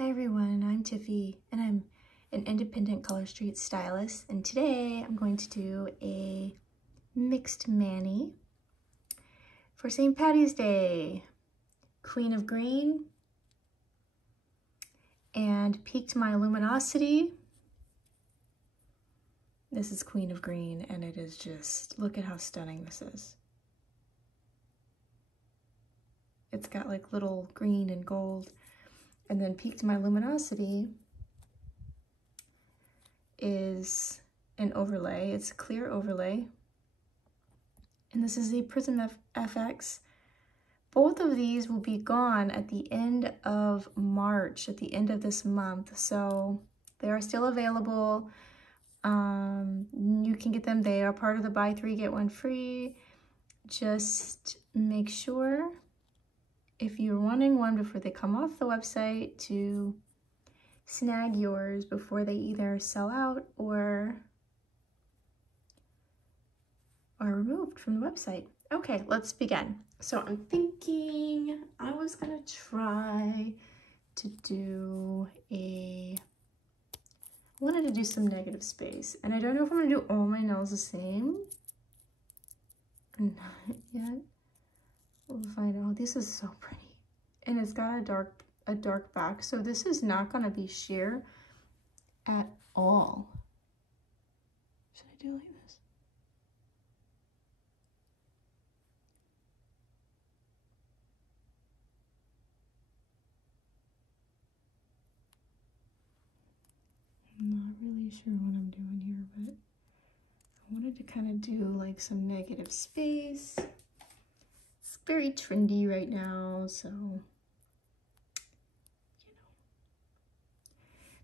Hi everyone, I'm Tiffy and I'm an independent color street stylist, and today I'm going to do a mixed mani for St. Patty's Day. Queen of Green and Piqued My Luminosity. This is Queen of Green and it is just, look at how stunning this is. It's got like little green and gold. And then Piqued My Luminosity is an overlay. It's a clear overlay. And this is a Prism FX. Both of these will be gone at the end of March, at the end of this month. So they are still available. You can get them. They are part of the buy 3 get 1 free. Just make sure, if you're wanting one before they come off the website, to snag yours before they either sell out or are removed from the website. Okay, let's begin. So I'm thinking I was gonna try to do I wanted to do some negative space, and I don't know if I'm gonna do all my nails the same. Not yet. We'll find out. This is so pretty, and it's got a dark back, so this is not gonna be sheer at all. Should I do like this? I'm not really sure what I'm doing here, but I wanted to kind of do like some negative space. It's very trendy right now, so, you know.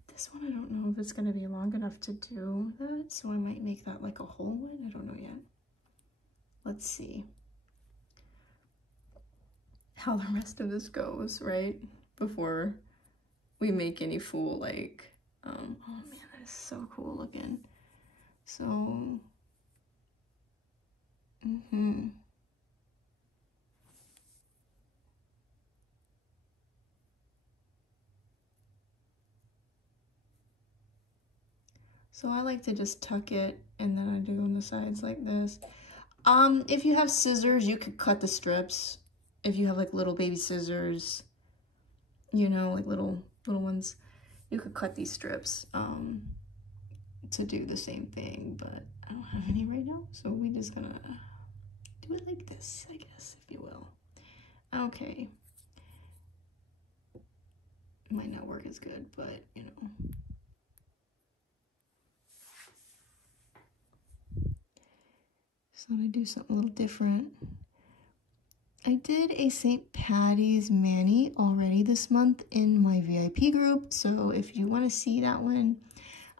This one, I don't know if it's going to be long enough to do that, so I might make that like a whole one. I don't know yet. Let's see how the rest of this goes, right? Before we make any fool, like, oh man, that is so cool looking. So, So I like to just tuck it, and then I do on the sides like this. If you have scissors, you could cut the strips. If you have like little baby scissors, you know, like little ones, you could cut these strips to do the same thing, but I don't have any right now, so we're just gonna do it like this, I guess, if you will. Okay. It might not work as good, but you know. So I'm gonna do something a little different. I did a St. Patty's mani already this month in my VIP group, so if you want to see that one,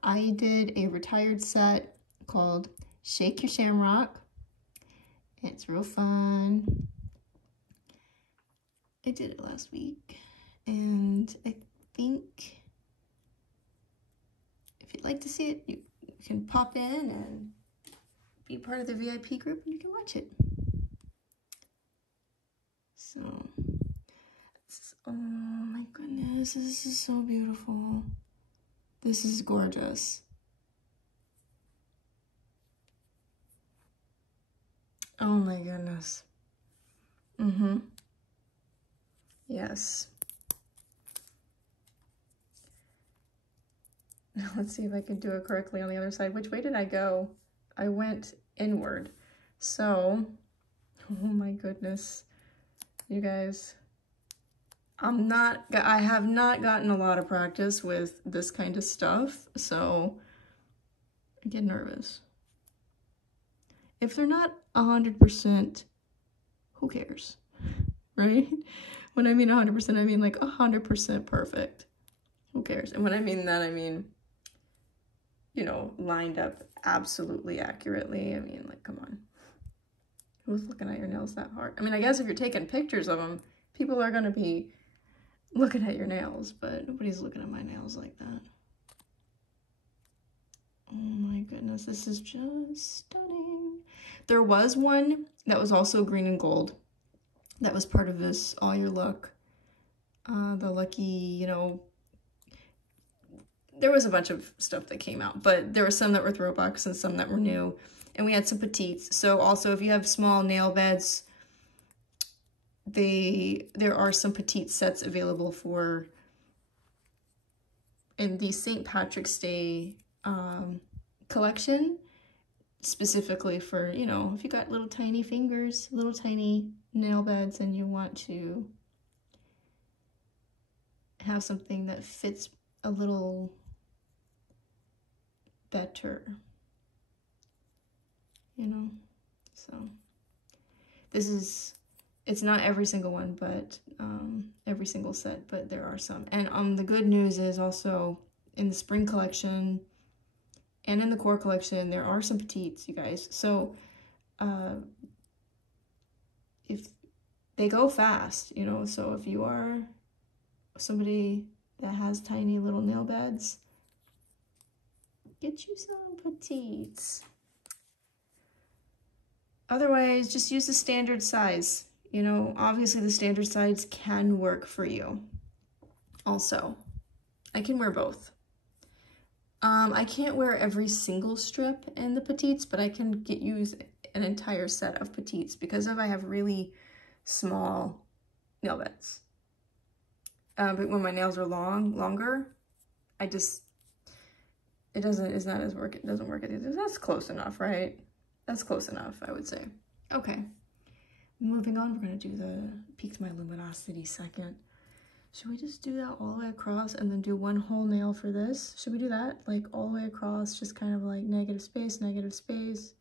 I did a retired set called Shake Your Shamrock. It's real fun. I did it last week, and I think if you'd like to see it, you can pop in and be part of the VIP group and you can watch it. So, oh my goodness, this is so beautiful. This is gorgeous. Oh my goodness. Yes. Now let's see if I can do it correctly on the other side. Which way did I go? I went inward. So, oh my goodness. You guys, I have not gotten a lot of practice with this kind of stuff, so I get nervous. If they're not 100%, who cares, right? When I mean 100%, I mean like 100% perfect. Who cares? And when I mean that, I mean, you know, lined up absolutely accurately. I mean, like, come on. Who's looking at your nails that hard? I mean, I guess if you're taking pictures of them, people are going to be looking at your nails, but nobody's looking at my nails like that. Oh my goodness, this is just stunning. There was one that was also green and gold that was part of this All Your Luck, the lucky, you know, there was a bunch of stuff that came out, but there were some that were throwbacks and some that were new. And we had some petites. So also if you have small nail beds, there are some petite sets available for in the St. Patrick's Day collection, specifically for, you know, if you got little tiny fingers, little tiny nail beds, and you want to have something that fits a little better, you know. So this is, it's not every single one, but every single set, but there are some. And the good news is also in the spring collection and in the core collection, there are some petites, you guys. So if they go fast, you know, so if you are somebody that has tiny little nail beds, get you some petites. Otherwise, just use the standard size. You know, obviously the standard size can work for you. Also, I can wear both. I can't wear every single strip in the petites, but I can use an entire set of petites because I have really small nail beds. But when my nails are longer, it doesn't work. That's close enough, right? That's close enough, I would say. Okay, moving on, we're gonna do the Piqued My Luminosity second. Should we just do that all the way across and then do one whole nail for this? Should we do that? Like all the way across, just kind of like negative space, negative space.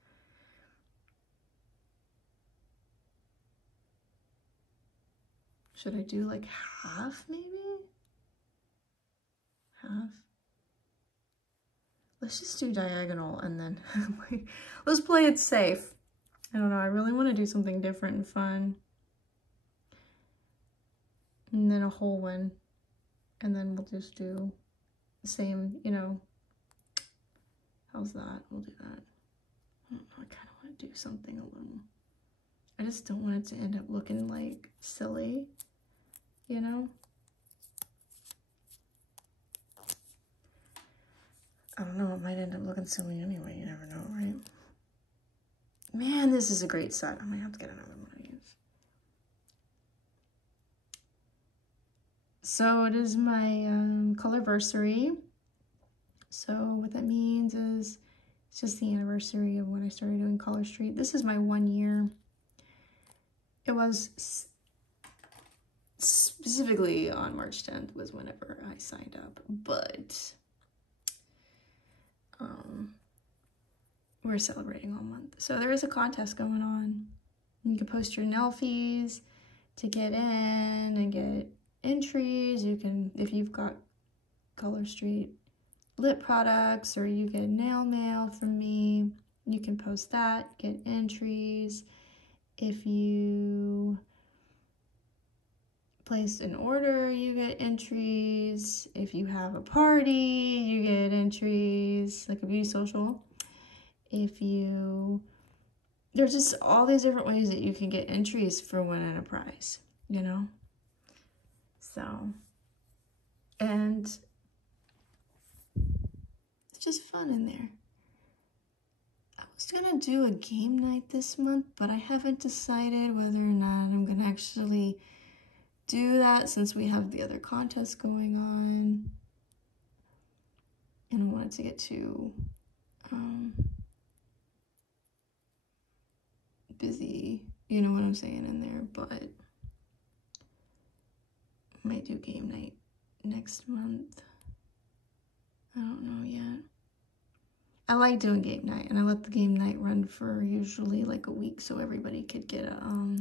Should I do like half maybe? Half? Let's just do diagonal and then let's play it safe. I don't know, I really want to do something different and fun. And then a whole one. And then we'll just do the same, you know. How's that? We'll do that. I don't know, I kind of want to do something a little. I just don't want it to end up looking like silly, you know? I don't know, it might end up looking silly anyway, you never know, right? Man, this is a great set. I might have to get another one of these. So it is my colorversary. So what that means is it's just the anniversary of when I started doing Color Street. This is my 1 year. It was specifically on March 10th was whenever I signed up, but we're celebrating all month. So there is a contest going on. You can post your nail fees to get in and get entries. You can, if you've got Color Street lip products or you get nail mail from me, you can post that, get entries. If you placed an order, you get entries. If you have a party, you get entries, like a beauty social. If you, there's just all these different ways that you can get entries for winning a prize, you know? So, and it's just fun in there. I was gonna do a game night this month, but I haven't decided whether or not I'm gonna actually do that since we have the other contest going on. And I wanted to get too busy, you know what I'm saying, in there, but I might do game night next month. I don't know yet. I like doing game night, and I let the game night run for usually like a week so everybody could get a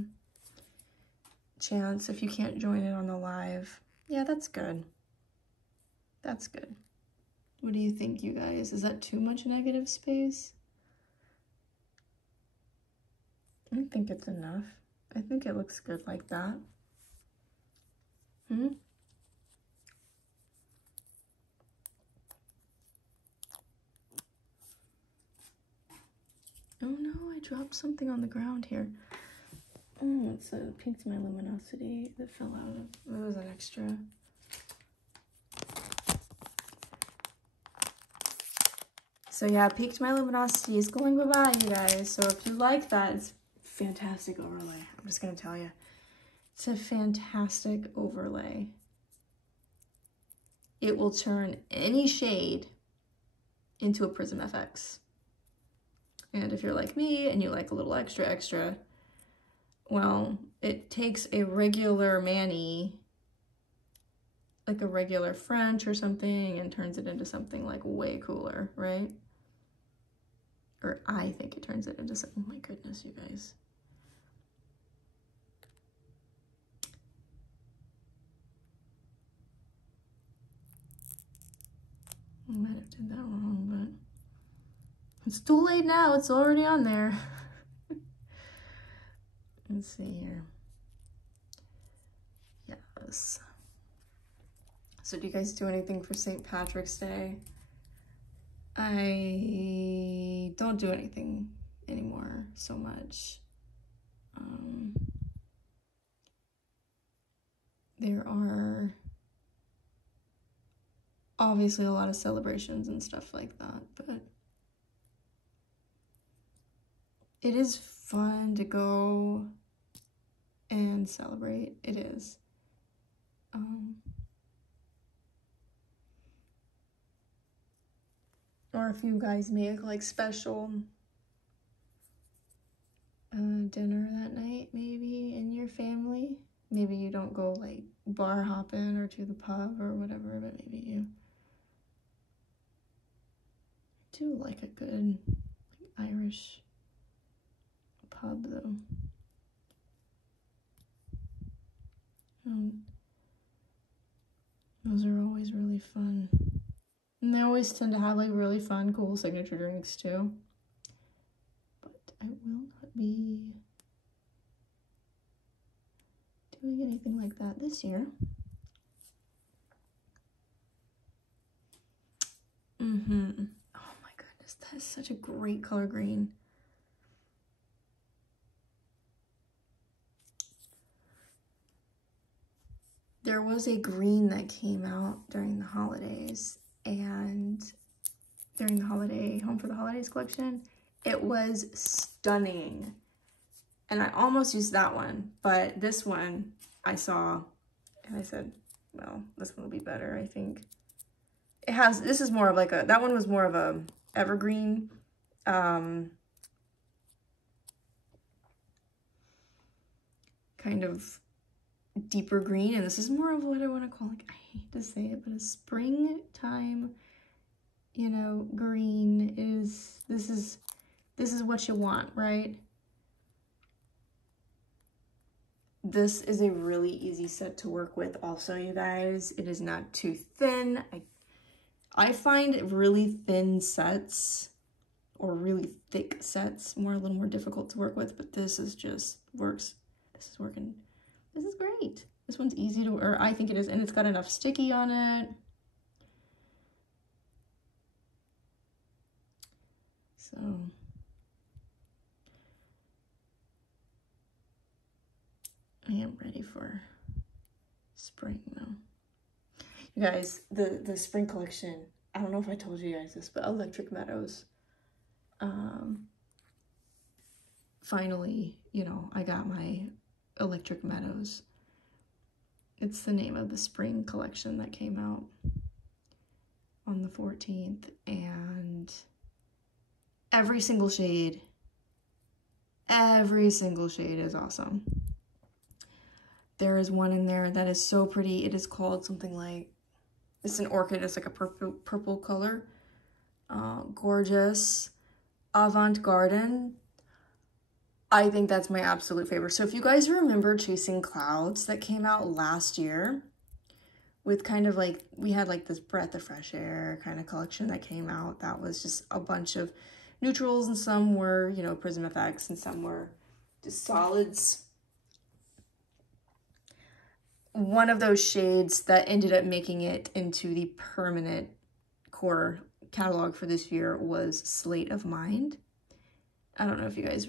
chance if you can't join it on the live. Yeah, that's good. That's good. What do you think, you guys? Is that too much negative space? I think it's enough. I think it looks good like that. Oh no, I dropped something on the ground here. Oh, it's a Piqued My Luminosity that fell out of, it was an extra. So yeah, Piqued My Luminosity is going bye-bye, you guys. So if you like that, it's fantastic overlay. I'm just gonna tell you. It's a fantastic overlay. It will turn any shade into a Prism FX. And if you're like me and you like a little extra, well, it takes a regular mani, like a regular French or something, and turns it into something like way cooler, right? Or I think it turns it into something, oh my goodness, you guys. I might have did that wrong, but it's too late now. It's already on there. Let's see here. Yes. So do you guys do anything for St. Patrick's Day? I don't do anything anymore so much. There are obviously a lot of celebrations and stuff like that, but it is fun to go and celebrate. It is. Or if you guys make like special dinner that night, maybe in your family. Maybe you don't go like bar hopping or to the pub or whatever, but maybe you do like a good Irish pub though. Those are always really fun. And they always tend to have like really fun, cool signature drinks too. But I will not be doing anything like that this year. Oh my goodness, that is such a great color green. There was a green that came out during the holidays, and during the holiday Home for the Holidays collection, it was stunning. And I almost used that one, but this one I saw and I said, well, this one will be better, I think. It has, this is more of like a, that one was more of a evergreen, kind of deeper green, and this is more of what I want to call, like, I hate to say it, but a springtime, you know, green is, this is what you want, right? This is a really easy set to work with also, you guys. It is not too thin. I find really thin sets or really thick sets a little more difficult to work with, but this is just works. This is working. This is great. This one's easy to, or I think it is, and it's got enough sticky on it. So I am ready for spring though. You guys, the spring collection, I don't know if I told you guys this, but Electric Meadows, finally, you know, I got my Electric Meadows. It's the name of the spring collection that came out on the 14th, and every single shade is awesome. There is one in there that is so pretty. It is called something like, it's an orchid, it's like a purple color. Gorgeous. Avant-Garden. I think that's my absolute favorite. So if you guys remember Chasing Clouds that came out last year with kind of like, we had like this breath of fresh air kind of collection that came out. That was just a bunch of neutrals, and some were, you know, Prism FX, and some were just solids. One of those shades that ended up making it into the permanent core catalog for this year was Slate of Mind. I don't know if you guys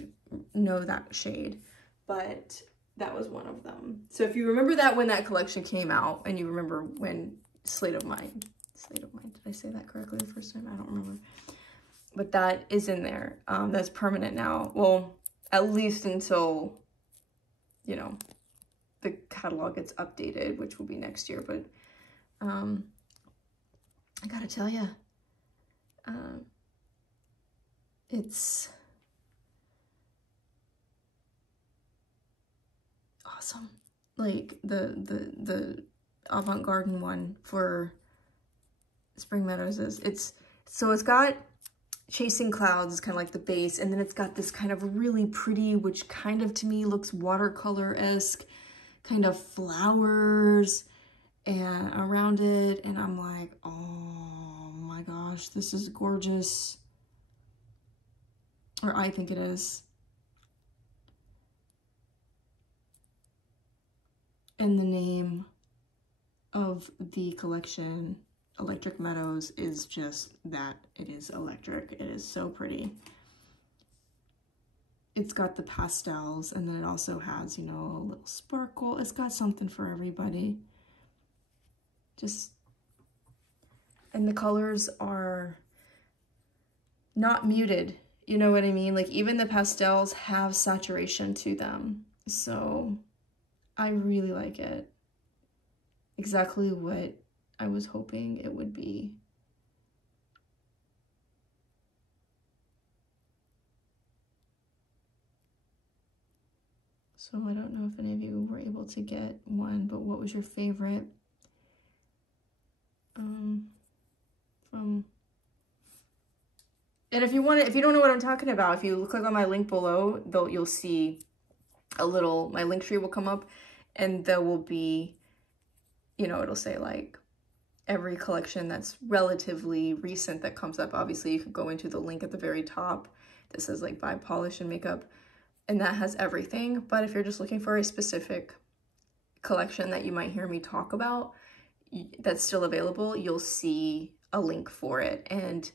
know that shade, but that was one of them. So if you remember that when that collection came out, and you remember when Slate of Mind, did I say that correctly the first time? I don't remember. but that is in there. That's permanent now. Well, at least until, you know, the catalog gets updated, which will be next year. But I gotta tell you, it's awesome. Like the avant-garde one for Spring Meadows it's got Chasing Clouds is kind of like the base, and then it's got this kind of really pretty, which kind of to me looks watercolor-esque, kind of flowers and around it, and I'm like, oh my gosh, this is gorgeous. Or I think it is. And the name of the collection, Electric Meadows, is just that. It is electric. It is so pretty. It's got the pastels, and then it also has, you know, a little sparkle. It's got something for everybody. And the colors are not muted. You know what I mean? Like, even the pastels have saturation to them. So I really like it. Exactly what I was hoping it would be. So I don't know if any of you were able to get one, but what was your favorite from... And if you don't know what I'm talking about, if you click on my link below, you'll see a little, my link tree will come up, and there will be, you know, it'll say like every collection that's relatively recent that comes up. Obviously, you could go into the link at the very top that says like buy polish and makeup, and that has everything. But if you're just looking for a specific collection that you might hear me talk about that's still available, you'll see a link for it. And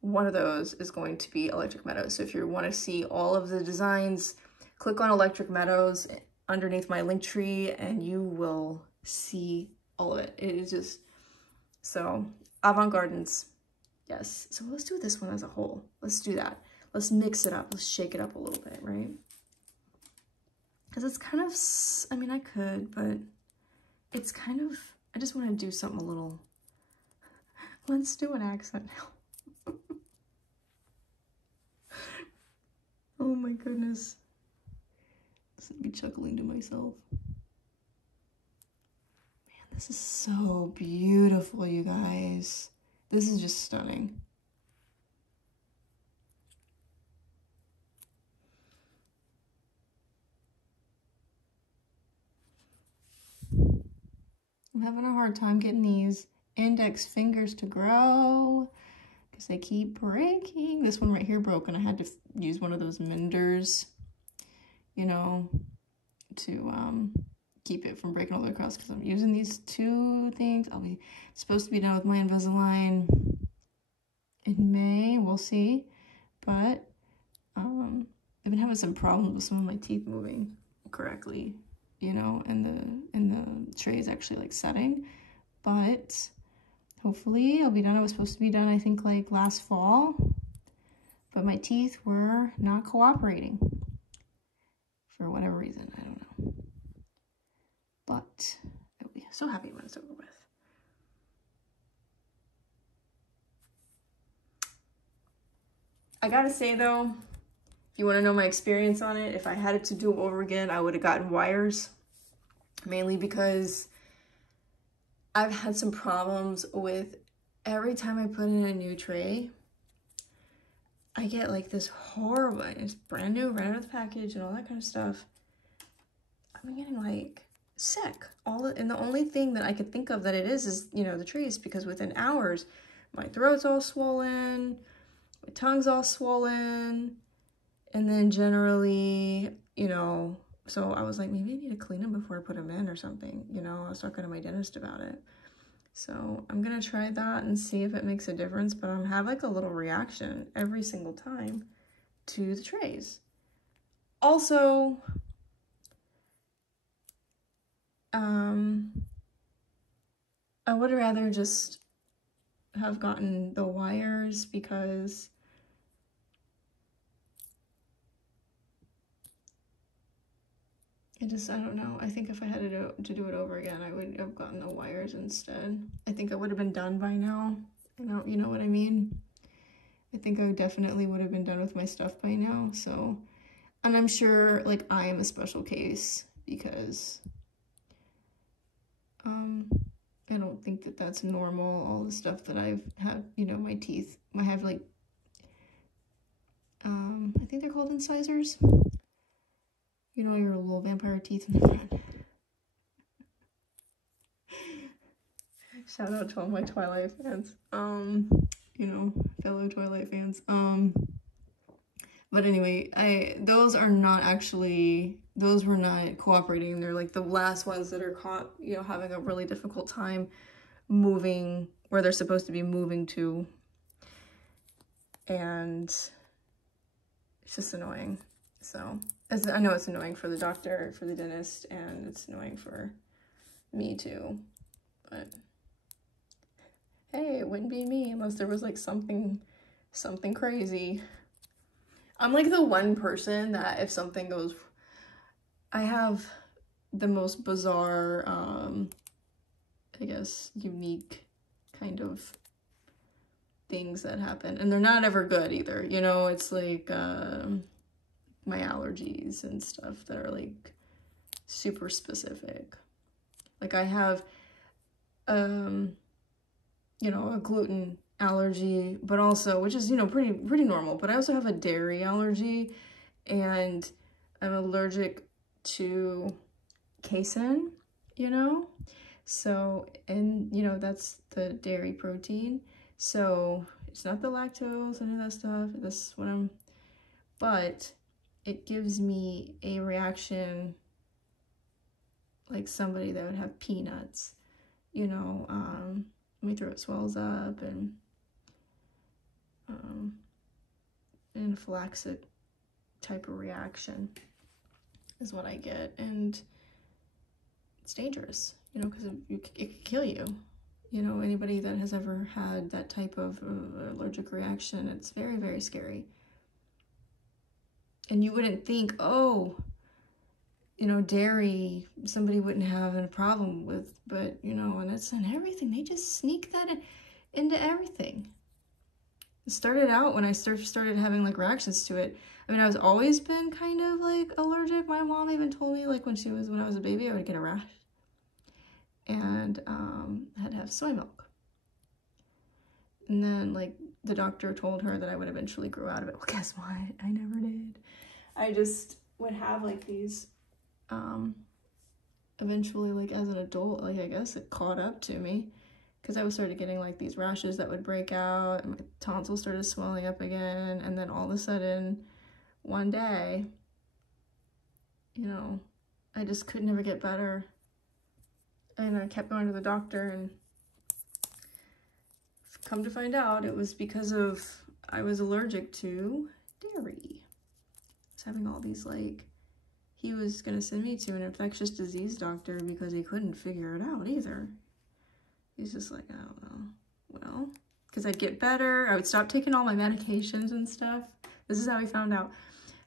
one of those is going to be Electric Meadows. So if you want to see all of the designs, click on Electric Meadows underneath my link tree and you will see all of it. It is just, so Avant Gardens, yes. So let's do this one as a whole. Let's do that. Let's mix it up. Let's shake it up a little bit, right? Because it's kind of, I mean, I could, but it's kind of, I just want to do something a little, let's do an accent now. Oh my goodness. Listen to me chuckling to myself. Man, this is so beautiful, you guys. This is just stunning. I'm having a hard time getting these index fingers to grow because they keep breaking. This one right here broke, and I had to use one of those menders, you know, to keep it from breaking all the way across, because I'm using these two things. I'll be supposed to be done with my Invisalign in May. We'll see. But I've been having some problems with some of my teeth moving correctly, you know, and the tray is actually like setting. But hopefully I'll be done. I was supposed to be done, I think, like last fall, but my teeth were not cooperating for whatever reason. I don't know. But I'll be so happy when it's over with. I gotta say though, if you want to know my experience on it, if I had it to do over again, I would have gotten wires, mainly because I've had some problems with every time I put in a new tray, I get like this horrible, it's brand new, right out of the package and all that kind of stuff. I've been getting like sick. And the only thing that I could think of that it is, you know, the trees, because within hours, my throat's all swollen, my tongue's all swollen, and then generally, you know, so I was like, maybe I need to clean them before I put them in or something, you know. I was talking to my dentist about it. So I'm gonna try that and see if it makes a difference, but I have like a little reaction every single time to the trays. Also, I would rather just have gotten the wires, because I don't know. I think if I had to do it over again, I would have gotten the wires instead. I think I would have been done by now. You know what I mean? I think I definitely would have been done with my stuff by now, so. And I'm sure, like, I am a special case because, I don't think that that's normal, all the stuff that I've had, you know, my teeth. I have, like, I think they're called incisors. You know, your little vampire teeth in the front. Shout out to all my Twilight fans. You know, fellow Twilight fans. But anyway, those were not cooperating. They're like the last ones that are caught, you know, having a really difficult time moving where they're supposed to be moving to. And it's just annoying. So, I know it's annoying for the doctor, for the dentist, and it's annoying for me too. But hey, it wouldn't be me unless there was like something crazy. I'm like the one person that if something goes, I have the most bizarre, I guess, unique kind of things that happen. And they're not ever good either. You know, it's like my allergies and stuff that are like super specific. Like I have, you know, a gluten allergy, but also, which is, you know, pretty normal, but I also have a dairy allergy, and I'm allergic to casein, you know, so, and you know, that's the dairy protein, so it's not the lactose, any of that stuff, that's what but it gives me a reaction like somebody that would have peanuts, you know, my throat swells up, and anaphylactic type of reaction is what I get, and it's dangerous, you know, because it could kill you. You know, anybody that has ever had that type of allergic reaction, it's very, very scary. And you wouldn't think, oh, you know, dairy, somebody wouldn't have a problem with, but, you know, and it's in everything. They just sneak that into everything. It started out when I started having like reactions to it. I mean, I was always been kind of like allergic. My mom even told me like when I was a baby, I would get a rash, and I had to have soy milk. And then like the doctor told her that I would eventually grow out of it. Well, guess what? I never did. I just would have like these, eventually like as an adult, like I guess it caught up to me. Because I started getting like these rashes that would break out, and my tonsils started swelling up again, and then all of a sudden, one day, you know, I just could never get better. And I kept going to the doctor, and come to find out, it was because I was allergic to dairy. I was having all these like, he was gonna send me to an infectious disease doctor because he couldn't figure it out either. He's just like, I don't know. Well, because I'd get better. I would stop taking all my medications and stuff. This is how he found out.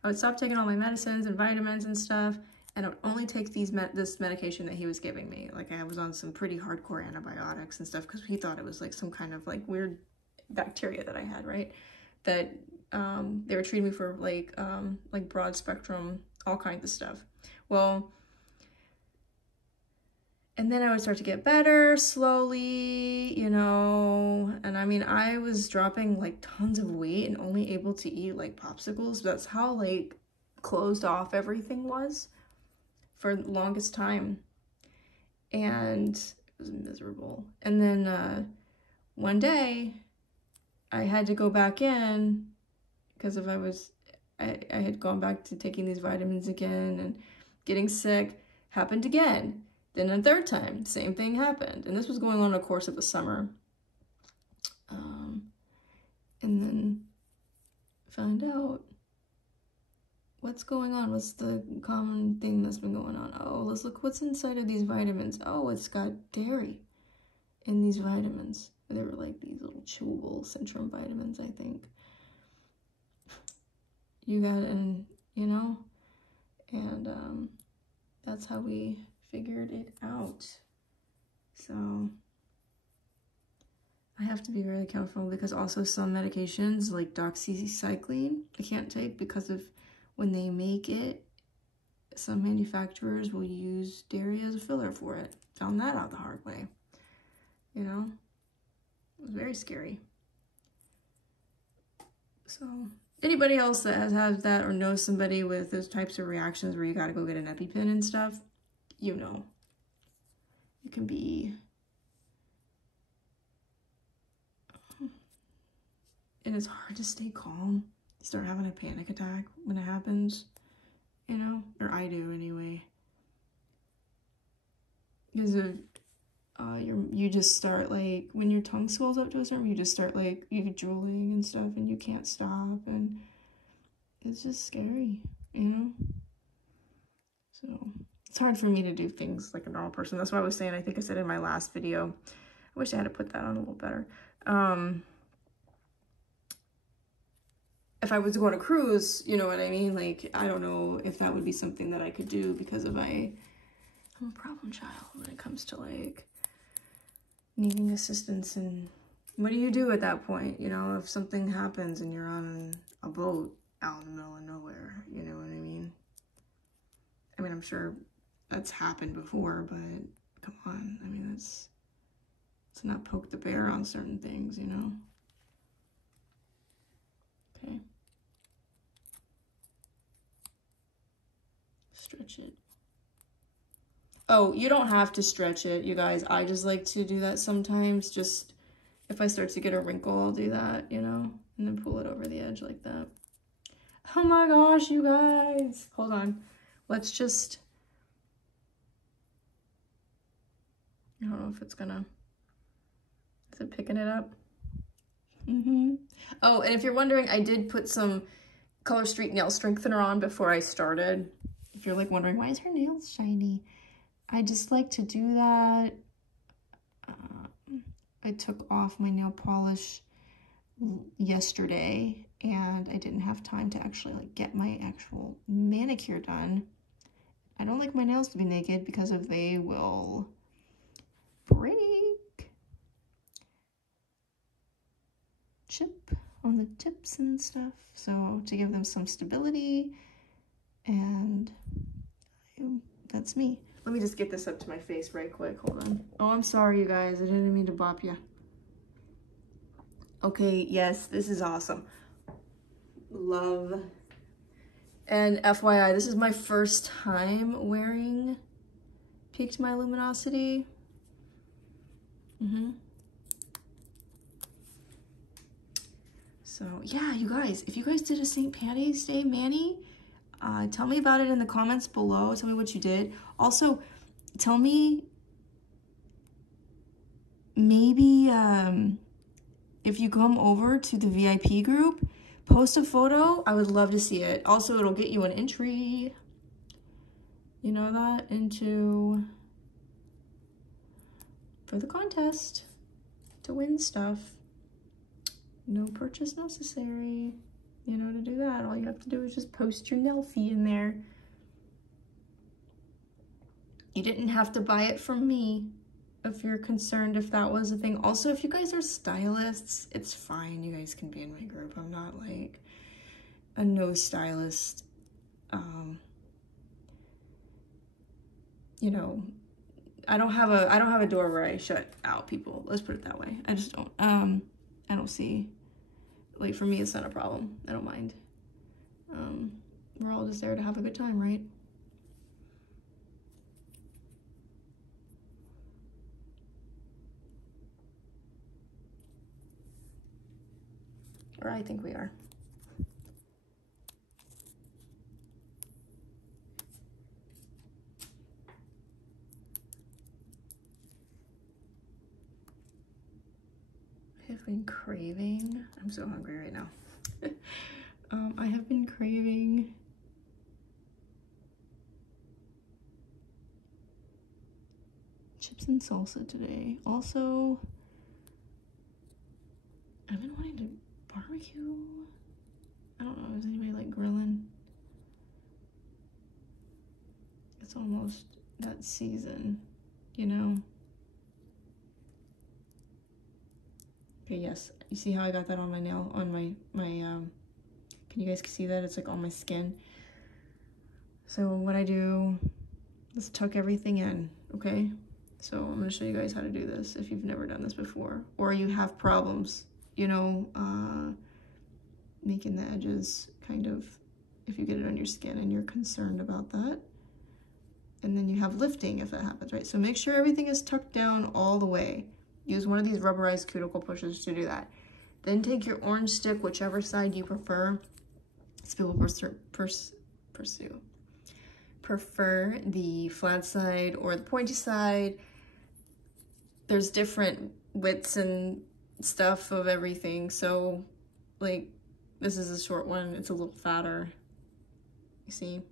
I would stop taking all my medicines and vitamins and stuff, and I would only take this medication that he was giving me. Like I was on some pretty hardcore antibiotics and stuff because he thought it was like some kind of like weird bacteria that I had, right? That they were treating me for like broad spectrum, all kinds of stuff. Well, and then I would start to get better slowly, you know, and I mean, I was dropping like tons of weight and only able to eat like popsicles. That's how like closed off everything was for the longest time. And it was miserable. And then one day I had to go back in because if I had gone back to taking these vitamins again, and getting sick happened again. Then a third time, same thing happened. And this was going on a course of the summer. And then found out what's going on. What's the common thing that's been going on? Oh, let's look what's inside of these vitamins. Oh, it's got dairy in these vitamins. They were like these little chewable Centrum vitamins, I think. You got it, and you know, and that's how we figured it out. So I have to be really careful because also some medications like doxycycline I can't take because of when they make it, some manufacturers will use dairy as a filler for it. Found that out the hard way. You know, it was very scary. So anybody else that has that or knows somebody with those types of reactions where you got to go get an EpiPen and stuff, you know, it can be, and it's hard to stay calm. You start having a panic attack when it happens, you know, or I do anyway. Because of you just start like, when your tongue swells up to a certain, you just start like, you drooling and stuff and you can't stop, and it's just scary, you know? So it's hard for me to do things like a normal person. That's why I was saying, I think I said in my last video, I wish I had to put that on a little better. If I was to go on a cruise, you know what I mean? Like, I don't know if that would be something that I could do because of I'm a problem child when it comes to like needing assistance. And what do you do at that point? You know, if something happens and you're on a boat out in the middle of nowhere, you know what I mean? I mean, I'm sure that's happened before, but come on. I mean, let's not poke the bear on certain things, you know? Okay. Stretch it. Oh, you don't have to stretch it, you guys. I just like to do that sometimes. Just if I start to get a wrinkle, I'll do that, you know? And then pull it over the edge like that. Oh my gosh, you guys. Hold on. Let's just... I don't know if it's gonna... Is it picking it up? Oh, and if you're wondering, I did put some Color Street nail strengthener on before I started. If you're like wondering, why is her nails shiny? I just like to do that. I took off my nail polish yesterday and I didn't have time to actually like get my actual manicure done. I don't like my nails to be naked because of they will break. Chip on the tips and stuff, so to give them some stability, and that's me. Let me just get this up to my face right quick, hold on. Oh, I'm sorry you guys, I didn't mean to bop you. Okay, yes, this is awesome. Love. And FYI, this is my first time wearing Piqued My Luminosity. So yeah, you guys, if you guys did a St. Patty's Day mani, tell me about it in the comments below. Tell me what you did. Also, tell me maybe if you come over to the VIP group, post a photo. I would love to see it. Also, it'll get you an entry, you know that, for the contest to win stuff. No purchase necessary, you know, to do that. All you have to do is just post your nail fee in there. You didn't have to buy it from me if you're concerned if that was a thing. Also, if you guys are stylists, it's fine. You guys can be in my group. I'm not like a no stylist. You know, I don't have a door where I shut out people. Let's put it that way. I just don't. I don't see, like, for me, it's not a problem. I don't mind. We're all just there to have a good time, right? Or I think we are. I have been craving, I'm so hungry right now. I have been craving chips and salsa today. Also, I've been wanting to barbecue. I don't know, is anybody like grilling? it's almost that season, you know? Okay, yes, you see how I got that on my nail, on my can you guys see that? It's like on my skin. So what I do, let's tuck everything in, okay? So I'm gonna show you guys how to do this if you've never done this before, or you have problems, you know, making the edges kind of, if you get it on your skin and you're concerned about that. And then you have lifting if that happens, right? So make sure everything is tucked down all the way. Use one of these rubberized cuticle pushers to do that. Then take your orange stick, whichever side you prefer. Some people prefer the flat side or the pointy side. There's different widths and stuff of everything. So like this is a short one, it's a little fatter. You see?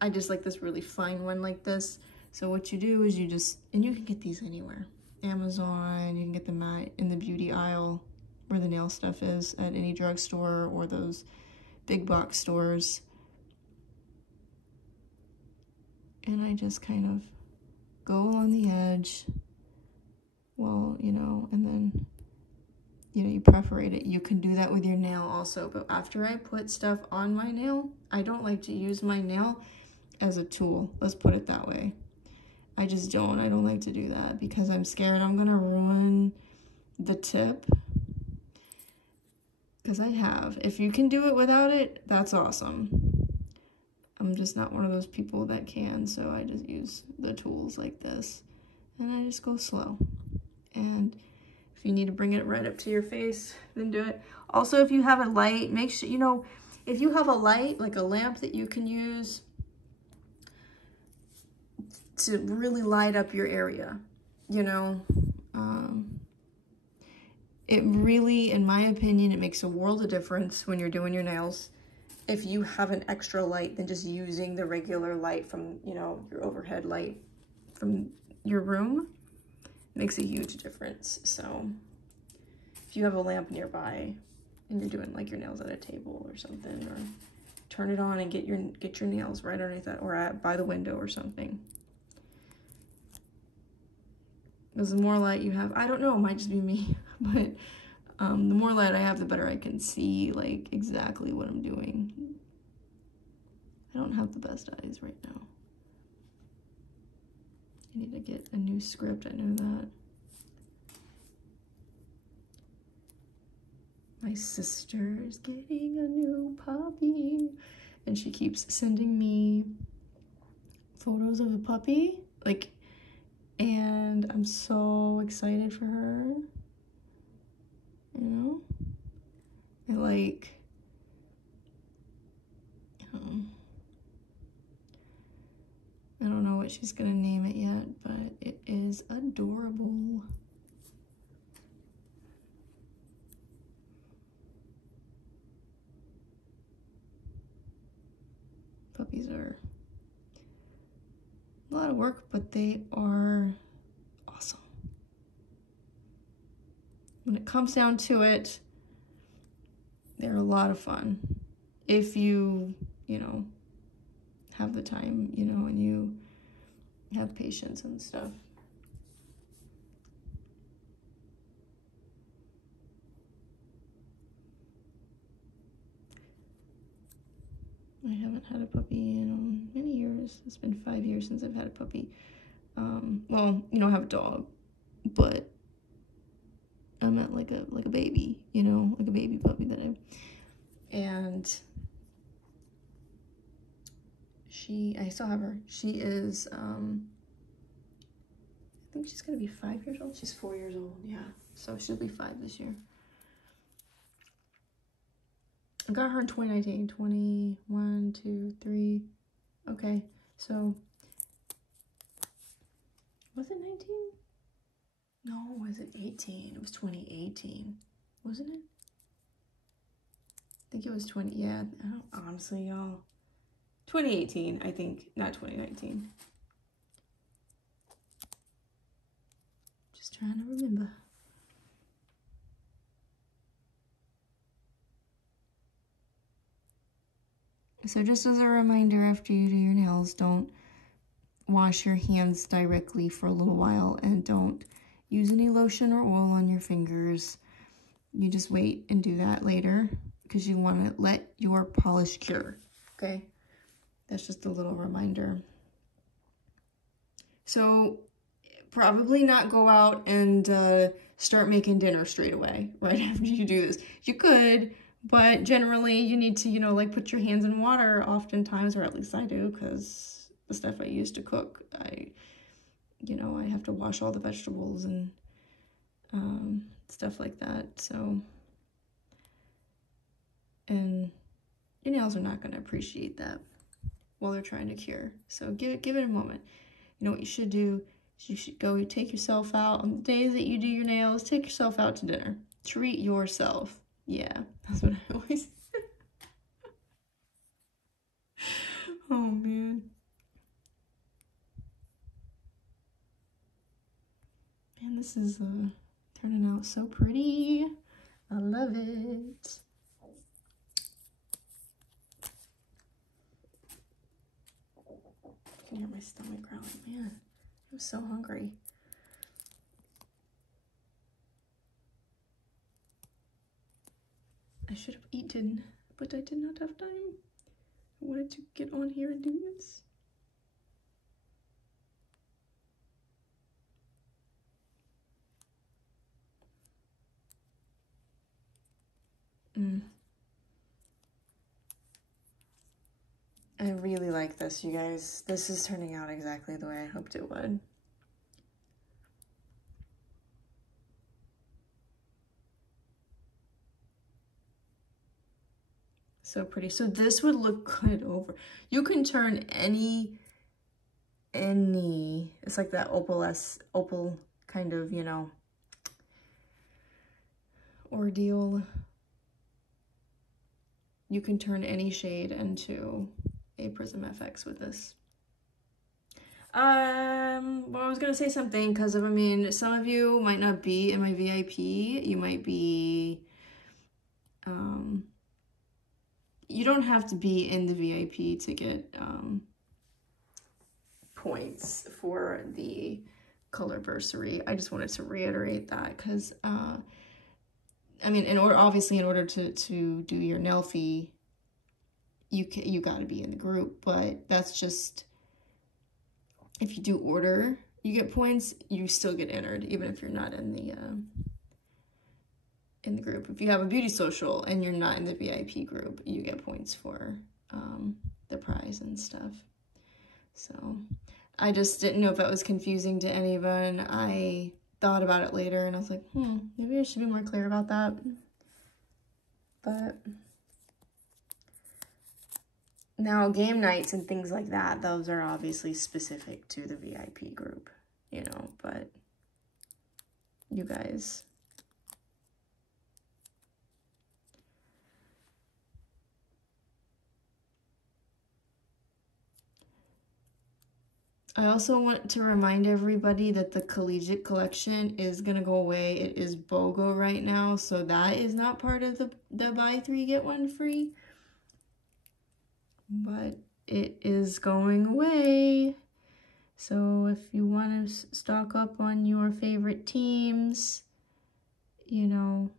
I just like this really fine one like this. So what you do is you just, and you can get these anywhere. Amazon, you can get them in the beauty aisle where the nail stuff is at any drugstore or those big box stores. And I just kind of go along the edge, well, you know, and then, you know, you perforate it. You can do that with your nail also, but after I put stuff on my nail, I don't like to use my nail as a tool. Let's put it that way. I just don't. I don't like to do that because I'm scared I'm gonna ruin the tip. Because I have. If you can do it without it, that's awesome. I'm just not one of those people that can, so I just use the tools like this. And I just go slow. And if you need to bring it right up to your face, then do it. Also, if you have a light, make sure, you know, if you have a light, like a lamp that you can use to really light up your area, you know, it really, in my opinion, it makes a world of difference when you're doing your nails. If you have an extra light than just using the regular light from, you know, your overhead light from your room, it makes a huge difference. So if you have a lamp nearby and you're doing like your nails at a table or something, or turn it on and get your nails right underneath that, or by the window or something. Because the more light you have, I don't know, it might just be me, but the more light I have, the better I can see like exactly what I'm doing. I don't have the best eyes right now. I need to get a new script, I know that. My sister is getting a new puppy, and she keeps sending me photos of the puppy, like, and I'm so excited for her, you know? I like, I don't know what she's gonna name it yet, but it is adorable. Puppies are a lot of work, but they are awesome. When it comes down to it, they're a lot of fun. If you, you know, have the time, you know, and you have patience and stuff. I haven't had a puppy in many years. It's been 5 years since I've had a puppy. Well, you know, I have a dog, but I meant like a baby, you know, like a baby puppy that and I still have her. She is, I think she's gonna be 5 years old. She's 4 years old, yeah. So she'll be 5 this year. I got her in 2019, 21, 2, 3. Okay, so, was it 19? No, was it 18? It was 2018, wasn't it? I think it was 20, yeah, I don't, honestly, y'all. 2018, I think, not 2019. Just trying to remember. So just as a reminder, after you do your nails, don't wash your hands directly for a little while, and don't use any lotion or oil on your fingers. You just wait and do that later because you want to let your polish cure, okay? That's just a little reminder. So probably not go out and start making dinner straight away right after you do this. You could, but generally you need to, you know, like put your hands in water oftentimes, or at least I do, because the stuff I use to cook, you know, I have to wash all the vegetables and stuff like that. So, and your nails are not going to appreciate that while they're trying to cure. So give it a moment. You know what you should do? You should go take yourself out on the days that you do your nails. Take yourself out to dinner. Treat yourself. Yeah, that's what I always. Oh man. Man, this is turning out so pretty. I love it. I can hear my stomach growling. Man, I'm so hungry. I should have eaten, but I did not have time. I wanted to get on here and do this. I really like this, you guys. This is turning out exactly the way I hoped it would. So pretty. So this would look good over. You can turn any, it's like that opal kind of, you know, ordeal. You can turn any shade into a Prism FX with this. Well, I was gonna say something because I mean, some of you might not be in my VIP. You might be, you don't have to be in the VIP to get points for the colorversary. I just wanted to reiterate that because, I mean, obviously in order to do your nail fee, you got to be in the group, but that's just, if you do order, you get points, you still get entered, even if you're not in the group. If you have a beauty social and you're not in the VIP group, you get points for the prize and stuff. So I just didn't know if that was confusing to anyone. I thought about it later and I was like, maybe I should be more clear about that. But now game nights and things like that, those are obviously specific to the VIP group, you know, but you guys. I also want to remind everybody that the collegiate collection is going to go away. It is BOGO right now, so that is not part of the buy 3 get 1 free. But it is going away. So if you want to stock up on your favorite teams, you know,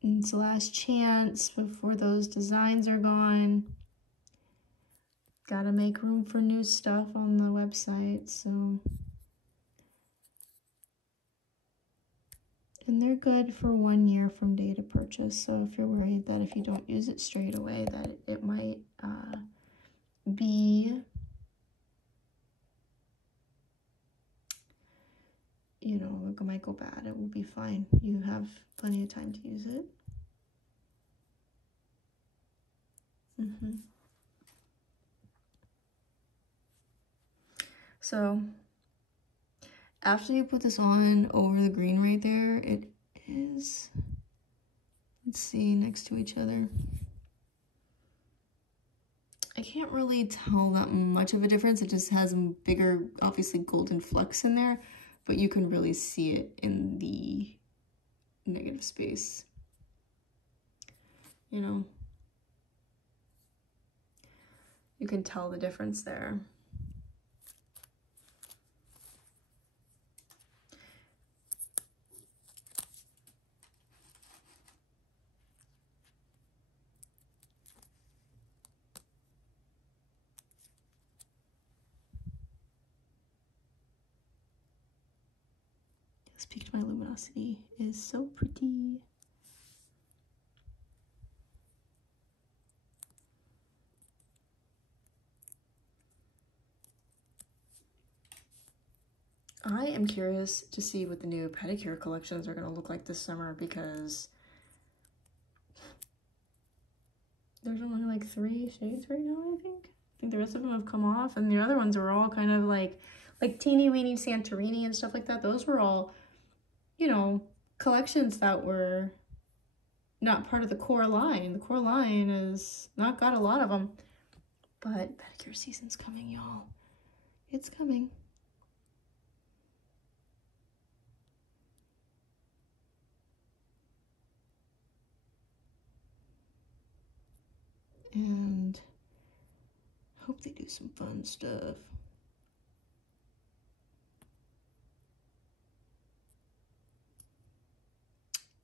it's the last chance before those designs are gone. Gotta make room for new stuff on the website, so. And they're good for 1 year from date of purchase, so if you're worried that if you don't use it straight away that it might be, you know, it might go bad, it will be fine. You have plenty of time to use it. So after you put this on over the green right there, it is, let's see, next to each other. I can't really tell that much of a difference. It just has a bigger, obviously golden flecks in there, but you can really see it in the negative space, you know. You can tell the difference there. This Piqued My Luminosity is so pretty. I am curious to see what the new pedicure collections are going to look like this summer, because there's only like 3 shades right now, I think. I think the rest of them have come off, and the other ones are all kind of like teeny weeny Santorini and stuff like that. Those were all, you know, collections that were not part of the core line. The core line has not got a lot of them, but pedicure season's coming, y'all. It's coming. And hope they do some fun stuff.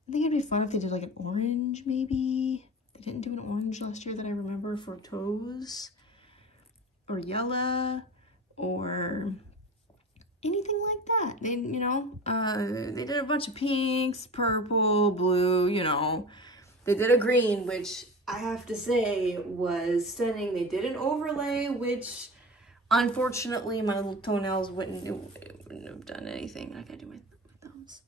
I think it'd be fun if they did like an orange, maybe. They didn't do an orange last year that I remember for toes, or yellow, or anything like that. They, you know, they did a bunch of pinks, purple, blue, you know. They did a green, which I have to say was stunning. They did an overlay, which unfortunately my little toenails wouldn't have done anything. I gotta do my thumbs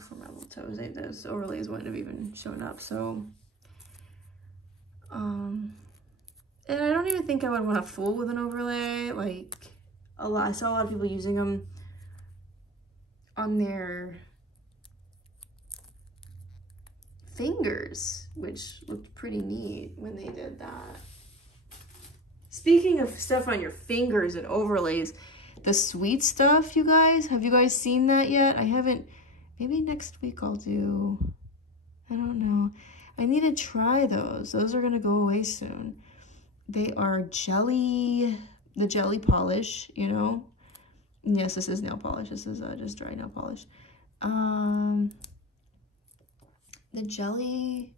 for my little toes. Those overlays wouldn't have even shown up. So, and I don't even think I would want to fool with an overlay. Like, I saw a lot of people using them on their fingers, which looked pretty neat when they did that. Speaking of stuff on your fingers and overlays, the sweet stuff, you guys, have you guys seen that yet? I haven't. Maybe next week I'll do. I don't know. I need to try those. Those are gonna go away soon. They are jelly, the jelly polish, you know. Yes, this is nail polish. This is just dry nail polish. The jelly,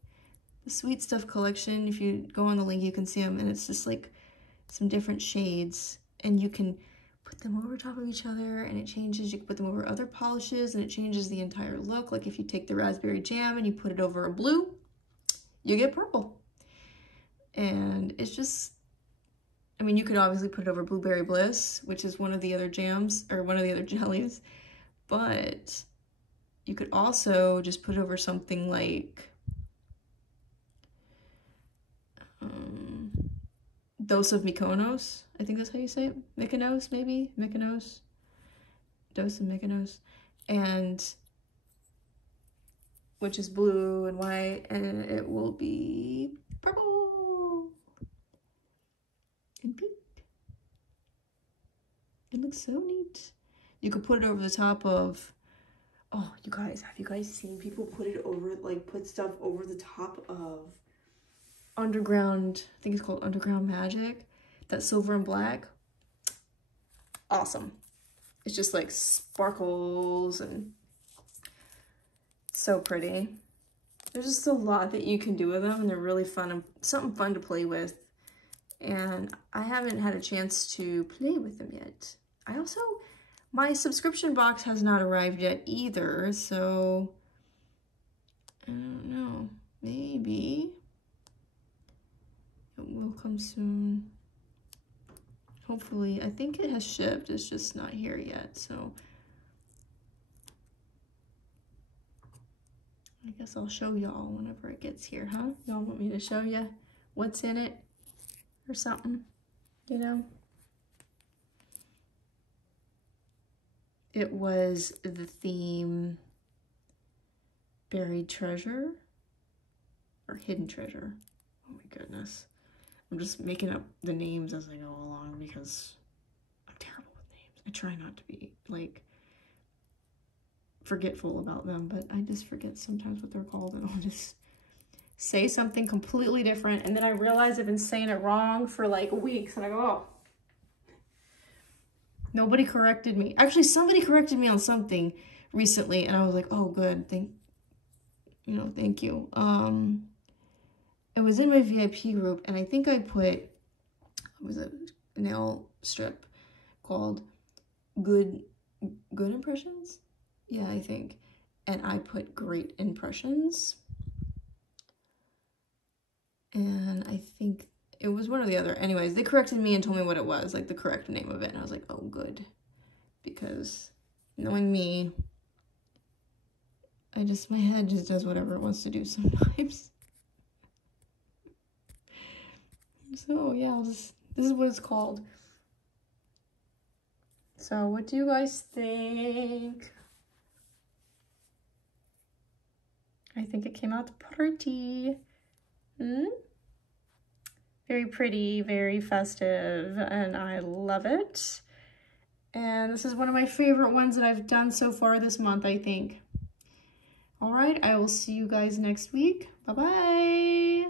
the sweet stuff collection, if you go on the link, you can see them, and it's just like some different shades, and you can put them over top of each other, and it changes. You can put them over other polishes, and it changes the entire look. Like if you take the raspberry jam and you put it over a blue, you get purple. And it's just, I mean, you could obviously put it over Blueberry Bliss, which is one of the other jams, or one of the other jellies, but you could also just put it over something like Dose of Mykonos. I think that's how you say it. Mykonos, maybe? Mykonos. Dose of Mykonos. And which is blue and white, and it will be purple and pink. It looks so neat. You could put it over the top of, oh, you guys, have you guys seen people put it over, like put stuff over the top of Underground, I think it's called Underground Magic, that silver and black? Awesome. It's just like sparkles and so pretty. There's just a lot that you can do with them, and they're really fun and something fun to play with. And I haven't had a chance to play with them yet. I also, my subscription box has not arrived yet either, so I don't know, maybe it will come soon. Hopefully. I think it has shipped, it's just not here yet, so I guess I'll show y'all whenever it gets here, huh? Y'all want me to show you what's in it or something, you know? It was the theme Buried Treasure or Hidden Treasure. Oh my goodness. I'm just making up the names as I go along because I'm terrible with names. I try not to be like forgetful about them, but I just forget sometimes what they're called, and I'll just say something completely different, and then I realize I've been saying it wrong for like weeks, and I go, oh. Nobody corrected me. Actually, somebody corrected me on something recently, and I was like, oh, good, thank you. It was in my VIP group, and I think I put, what was it, a nail strip called Good Impressions? Yeah, I think. And I put Great Impressions. And I think it was one or the other. Anyways, they corrected me and told me what it was, like the correct name of it. And I was like, oh, good. Because knowing me, my head just does whatever it wants to do sometimes. So yeah, this is what it's called. So what do you guys think? I think it came out pretty. Very pretty, very festive, and I love it. And this is one of my favorite ones that I've done so far this month, I think. All right, I will see you guys next week. Bye-bye.